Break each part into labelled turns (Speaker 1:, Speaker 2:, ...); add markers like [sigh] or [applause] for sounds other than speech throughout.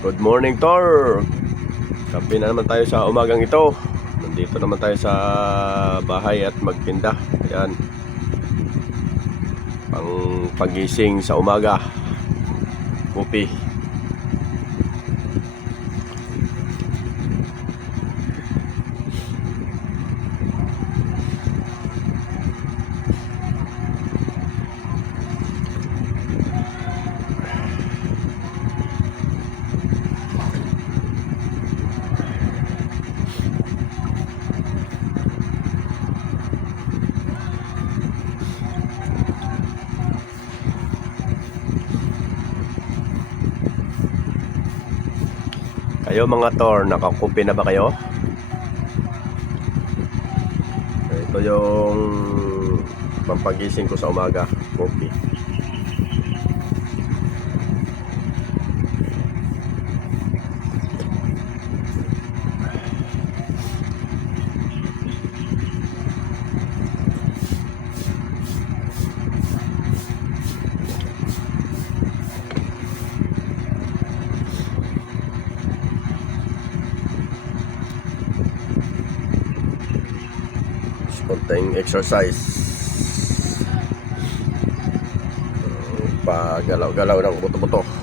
Speaker 1: Good morning, Tor! Kape na naman tayo sa umagang ito. Nandito naman tayo sa bahay at magtinda. Ayan. Pang pagising sa umaga. Kopi. Kayo mga Tor, nakakupi na ba kayo? Ito yung pampagising ko sa umaga. Kopi. Konting exercise. Pagalaw-galaw ng buto-buto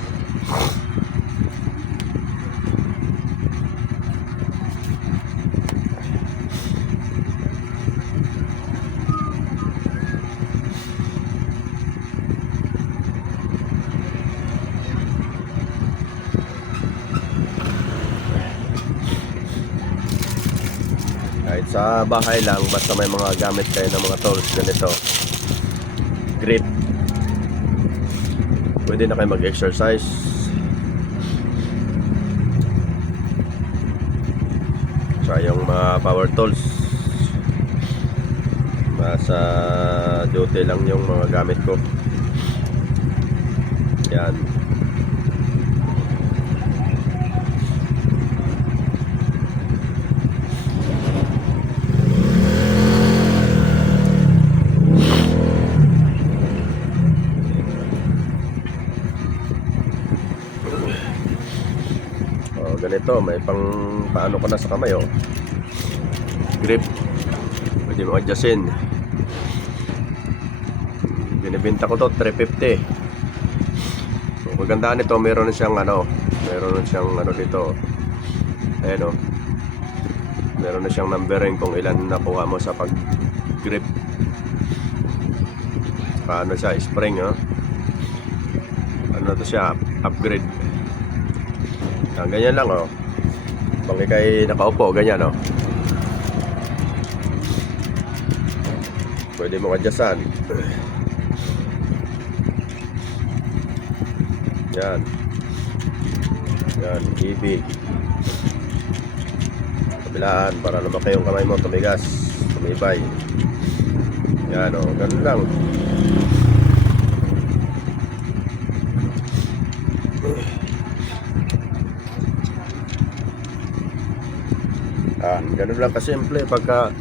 Speaker 1: sa bahay lang basta may mga gamit kayo ng mga tools ganito. Grip. Pwede na kayo mag-exercise. Sa yung mga power tools. Nasa duty lang yung mga gamit ko. Yan Ganito, may pang paano ko na sa kamay oh. Grip. Pwede mo adjustin. Binibenta ko to 350. So, magandaan nito, meron na siyang ano, meron na siyang ano dito. Ayan oh. Meron na siyang numbering kung ilan nakuha mo sa pag grip. Paano siya, spring oh. Ano to siya, upgrade. Ah, ganyan lang oh. Pag ikay nakaupo, ganyan oh. Pwede mo adjustan. Yan. Yan, ibig. Kabilaan para naman kayong kamay mo tumigas, tumibay. Yan oh, ganun lang. Ah, ganun lang kasimple pagka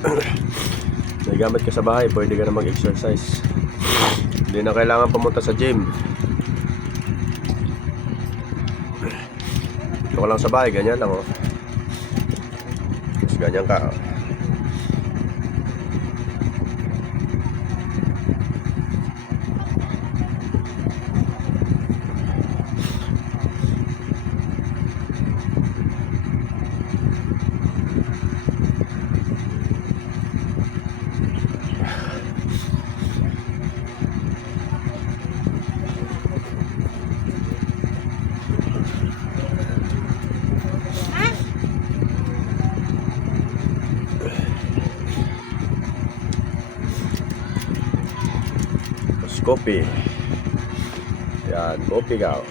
Speaker 1: [coughs] may gamit ka sa bahay, pwede ka na mag-exercise. Hindi na kailangan pumunta sa gym. Ito ka lang sa bahay, ganyan lang oh. Tapos ganyan ka. oh. Kopi. Yan, kopi ka.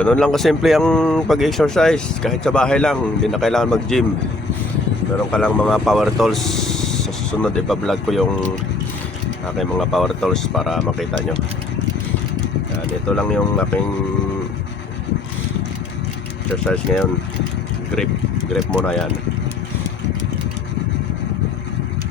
Speaker 1: Ganun lang kasimple ang pag-exercise. Kahit sa bahay lang, hindi na kailangan mag-gym. Meron ka lang mga power tools. Sa susunod, ipa-vlog ko yung aking mga power tools para makita nyo. Yan, ito lang yung aking exercise ngayon. Grip. Grip muna yan.